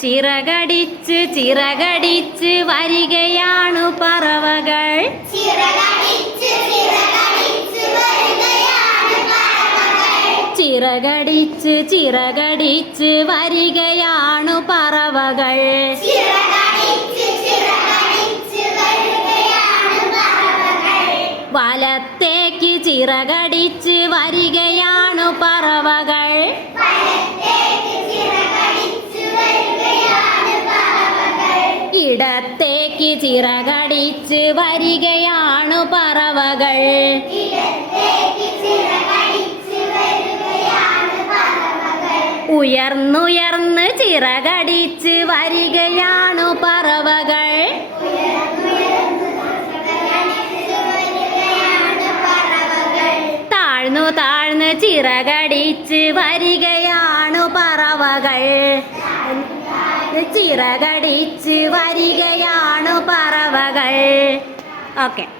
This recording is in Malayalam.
ചിറകടിച്ച് ചിറകടിച്ച് വരികയാണു പറവകൾ. ചിറകടിച്ച് ചിറകടിച്ച് വരികയാണു പറവകൾ. വലത്തേക്ക് ചിറകടിച്ച് വരികയാണു പറവകൾ. ഇടത്തേക്ക് ചിറകടിച്ച് വരികയാണു പറവകൾ. ഉയർന്നുയർന്ന് ചിറകടിച്ച് വരികയാണു പറവകൾ. താഴ്ന്നു താഴ്ന്ന് ചിറകടിച്ച് വരികയാണു പറവകൾ. ചിറകടിച്ച് വരികയാണു പറവകൾ. ഓക്കെ.